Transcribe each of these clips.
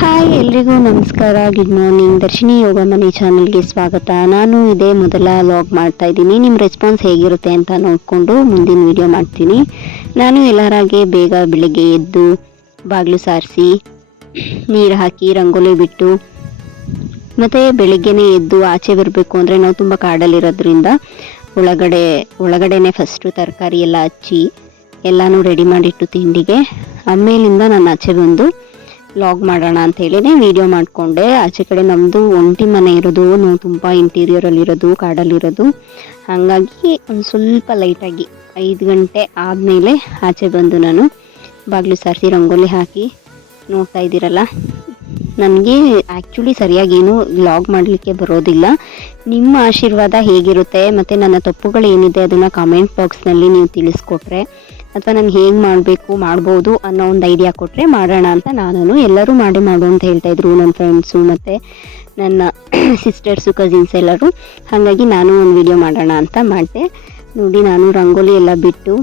Hi ಎಲ್ರಿಗೂ ನಮಸ್ಕಾರ, good morning. Darshini ಯೋಗ ಮನೆ ಚಾನಲ್ಗೆ ಸ್ವಾಗತ. ನಾನು ಇದೇ ಮೊದಲ ಲಾಗ್ ಮಾಡ್ತಾ ಇದ್ದೀನಿ. ನಿಮ್ಮ ರೆಸ್ಪಾನ್ಸ್ ಹೇಗಿರುತ್ತೆ ಅಂತ ನೋಡಿಕೊಂಡು ಮುಂದಿನ ವಿಡಿಯೋ ಮಾಡ್ತೀನಿ. ನಾನು ಎಲ್ಲರಾಗೆ ಬೇಗ ಬೆಳಿಗ್ಗೆ ಎದ್ದು ಬಾಗಿಲು ಸಾರಿಸಿ ನೀರು ಹಾಕಿ ರಂಗೋಲಿ ಬಿಟ್ಟು ಮತ್ತು ಬೆಳಿಗ್ಗೆನೇ ಎದ್ದು ಆಚೆ ಬರಬೇಕು ಅಂದರೆ ನಾವು ತುಂಬ ಕಾಡಲ್ಲಿರೋದ್ರಿಂದ ಒಳಗಡೆನೆ ಫಸ್ಟು ತರಕಾರಿ ಎಲ್ಲ ಹಚ್ಚಿ ಎಲ್ಲನೂ ರೆಡಿ ಮಾಡಿಟ್ಟು ತಿಂಡಿಗೆ ಆಮೇಲಿಂದ ನಾನು ಆಚೆ ಬಂದು ಲಾಗ್ ಮಾಡೋಣ ಅಂತ ಹೇಳಿನೇ ವಿಡಿಯೋ ಮಾಡಿಕೊಂಡೆ. ಆಚೆ ಕಡೆ ನಮ್ಮದು ಒಂಟಿ ಮನೆ ಇರೋದು, ನಾವು ತುಂಬ ಇಂಟೀರಿಯರಲ್ಲಿರೋದು, ಕಾಡಲ್ಲಿರೋದು. ಹಾಗಾಗಿ ಒಂದು ಸ್ವಲ್ಪ ಲೈಟಾಗಿ 5 ಗಂಟೆ ಆದಮೇಲೆ ಆಚೆ ಬಂದು ನಾನು ಬಾಗಿಲು ಸಾರಿಸಿ ರಂಗೋಲಿ ಹಾಕಿ ನೋಡ್ತಾ ಇದ್ದೀರಲ್ಲ. ನನಗೆ ಆ್ಯಕ್ಚುಲಿ ಸರಿಯಾಗೇನು ವ್ಲಾಗ್ ಮಾಡಲಿಕ್ಕೆ ಬರೋದಿಲ್ಲ. ನಿಮ್ಮ ಆಶೀರ್ವಾದ ಹೇಗಿರುತ್ತೆ ಮತ್ತು ನನ್ನ ತಪ್ಪುಗಳೇನಿದೆ ಅದನ್ನು ಕಾಮೆಂಟ್ ಬಾಕ್ಸ್ನಲ್ಲಿ ನೀವು ತಿಳಿಸ್ಕೊಟ್ರೆ ಅಥವಾ ನಾನು ಹೇಗೆ ಮಾಡ್ಬೋದು ಅನ್ನೋ ಒಂದು ಐಡಿಯಾ ಕೊಟ್ಟರೆ ಮಾಡೋಣ ಅಂತ ನಾನು. ಎಲ್ಲರೂ ಮಾಡು ಅಂತ ಹೇಳ್ತಾಯಿದ್ರು ನನ್ನ ಫ್ರೆಂಡ್ಸು ಮತ್ತು ನನ್ನ ಸಿಸ್ಟರ್ಸು, ಕಸಿನ್ಸ್ ಎಲ್ಲರೂ. ಹಾಗಾಗಿ ನಾನು ಒಂದು ವಿಡಿಯೋ ಮಾಡೋಣ ಅಂತ ಮಾಡಿದೆ. ನೋಡಿ, ನಾನು ರಂಗೋಲಿ ಎಲ್ಲ ಬಿಟ್ಟು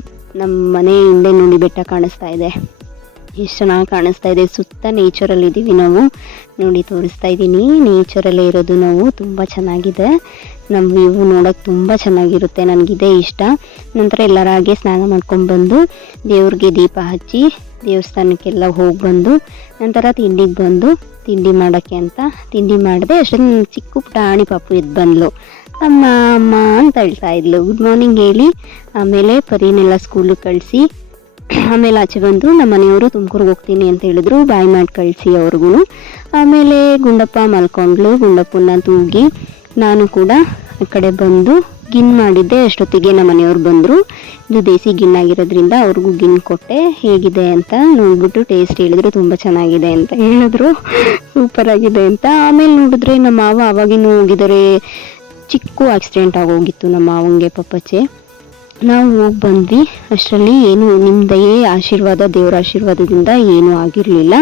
ನಮ್ಮ ಮನೆ ಹಿಂದೆ ನೋಡಿ ಬೆಟ್ಟ ಕಾಣಿಸ್ತಾ ಇದೆ, ಎಷ್ಟು ಚೆನ್ನಾಗಿ ಕಾಣಿಸ್ತಾ ಇದೆ. ಸುತ್ತ ನೇಚರಲ್ಲಿದ್ದೀವಿ ನಾವು. ನೋಡಿ ತೋರಿಸ್ತಾ ಇದ್ದೀನಿ, ನೇಚರಲ್ಲೇ ಇರೋದು ನಾವು. ತುಂಬ ಚೆನ್ನಾಗಿದೆ, ನಮ್ಮ ವ್ಯೂ ನೋಡೋಕ್ಕೆ ತುಂಬ ಚೆನ್ನಾಗಿರುತ್ತೆ. ನನಗಿದೇ ಇಷ್ಟ. ನಂತರ ಎಲ್ಲರ ಹಾಗೆ ಸ್ನಾನ ಮಾಡ್ಕೊಂಡ್ಬಂದು ದೇವ್ರಿಗೆ ದೀಪ ಹಚ್ಚಿ ದೇವಸ್ಥಾನಕ್ಕೆಲ್ಲ ಹೋಗಿ ಬಂದು ನಂತರ ತಿಂಡಿಗೆ ಬಂದು ತಿಂಡಿ ಮಾಡೋಕ್ಕೆ ಅಂತ ತಿಂಡಿ ಮಾಡಿದೆ. ಅಷ್ಟೊಂದು ಚಿಕ್ಕ ಪುಟಾಣಿ ಪಾಪು ಎದ್ದು ಬಂದ್ಲು. ಅಮ್ಮ ಅಮ್ಮ ಅಂತ ಹೇಳ್ತಾ ಇದ್ಲು, ಗುಡ್ ಮಾರ್ನಿಂಗ್ ಹೇಳಿ. ಆಮೇಲೆ ಪರಿನೆಲ್ಲ ಸ್ಕೂಲಿಗೆ ಕಳಿಸಿ ಆಮೇಲೆ ಆಚೆ ಬಂದು ನಮ್ಮ ಮನೆಯವರು ತುಮಕೂರಿಗೆ ಹೋಗ್ತೀನಿ ಅಂತ ಹೇಳಿದ್ರು, ಬಾಯ್ ಮಾಡಿ ಕಳಿಸಿ ಅವ್ರಿಗೂ. ಆಮೇಲೆ ಗುಂಡಪ್ಪ ಮಲ್ಕೊಂಡ್ಲು. ಗುಂಡಪ್ಪನ ತೂಗಿ ನಾನು ಕೂಡ ಆ ಕಡೆ ಬಂದು ಗಿನ್ ಮಾಡಿದ್ದೆ. ಅಷ್ಟೊತ್ತಿಗೆ ನಮ್ಮ ಮನೆಯವ್ರು ಬಂದರು. ಇದು ದೇಸಿ ಗಿನ್ನಾಗಿರೋದ್ರಿಂದ ಅವ್ರಿಗೂ ಗಿನ್ ಕೊಟ್ಟೆ. ಹೇಗಿದೆ ಅಂತ ನೋಡ್ಬಿಟ್ಟು ಟೇಸ್ಟ್ ಹೇಳಿದ್ರು, ತುಂಬ ಚೆನ್ನಾಗಿದೆ ಅಂತ ಹೇಳಿದ್ರು, ಸೂಪರ್ ಆಗಿದೆ ಅಂತ. ಆಮೇಲೆ ನೋಡಿದ್ರೆ ನಮ್ಮ ಮಾವ ಅವಾಗಿನೂ ಹೋಗಿದ್ದಾರೆ. ಚಿಕ್ಕ ಆಕ್ಸಿಡೆಂಟ್ ಆಗೋಗಿತ್ತು ನಮ್ಮ ಮಾವಂಗೆ, ಪಪ್ಪಚ್ಚೆ. ನಾವು ಹೋಗಿ ಬಂದ್ವಿ. ಅಷ್ಟರಲ್ಲಿ ಏನು ನಿಮ್ಮ ದಯೆ ಆಶೀರ್ವಾದ, ದೇವರ ಆಶೀರ್ವಾದದಿಂದ ಏನೂ ಆಗಿರಲಿಲ್ಲ.